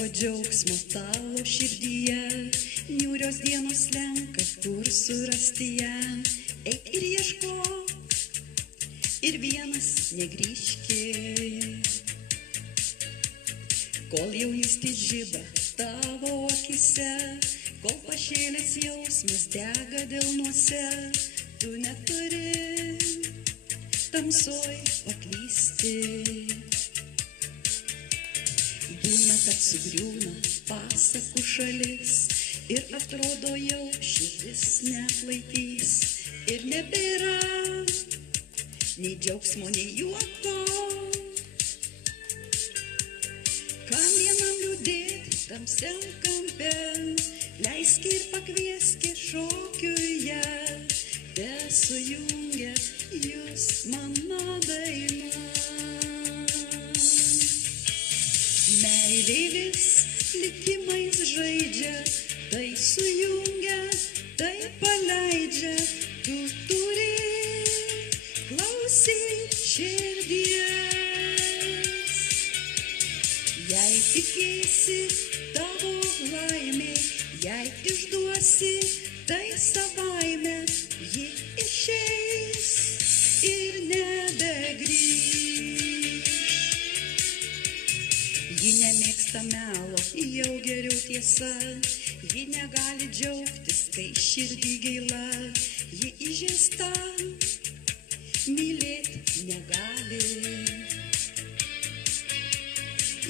ieško džiaugsmo tavo širdyje, niūrios dienos slenka, kur surasti ją. Eik ir ieškok, ir vienas negrįžki. Kol jaunystė žiba tavo akise, kol pašėlęs jausmas dega delnuose, tu neturi tamsoj paklysti. Būna, kad sugriūna pasakų šalis ir atrodo jau širdis neatlaikys ir nebėra nei džiaugsmo, nei juoko. Kam vienam liūdėti tamsiam kampe, leisk ir pakviesk šokiuje, tesujungia jūs mano daina. Meilė vis likimais žaidžia, tai sujungia, tai paleidžia, tu turi klausyt širdies. Jei tikėsi tavo laimė, jei išduosi, tai savaime ji išeis ir nebegrįš. Ji nemėgsta melo, jau geriau tiesa, ji negali džiaugtis, kai širdį gaila, ji įžeista, mylėt negali.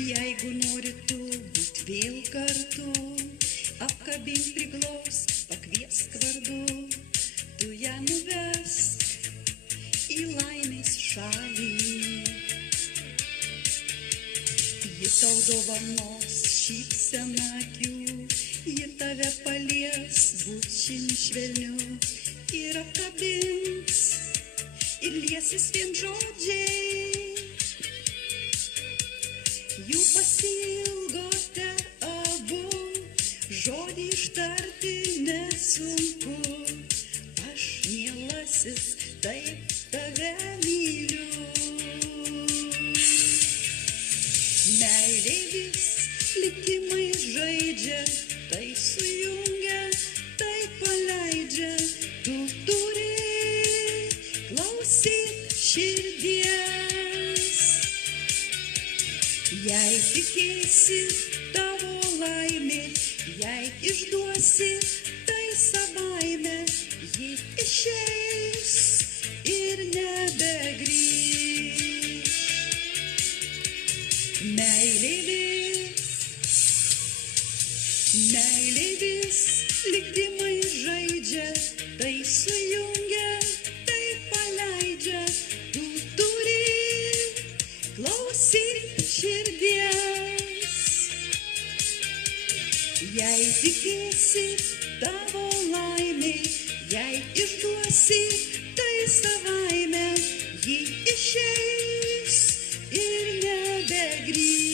Jeigu nori tu būt vėl kartu, apkabink, priglausk, pakviesk vardu, tu ją nuvesk į laimės šalį. Ji tau dovanos šypseną akių, ji tave palies bučin švelniu ir apkabins ir liesis vien žodžiai. Jų pasilgote abu, žodį ištarti nesunku. Aš, mielasis, taip tave myliu. Meilė vis likimais žaidžia, tai sujungia, tai paleidžia, tu turi klausyt širdies. Jei tikėsi tavo laimė, jei išduosi, tai savaime ji išeis ir nebegrįš. Meilė vis likimai žaidžia, tai sujungia, tai paleidžia, tu turi klausyt širdies. Jei tikėsi tavo laimė, jei išduosi, tai savaime ji išeis ir nebegrįš.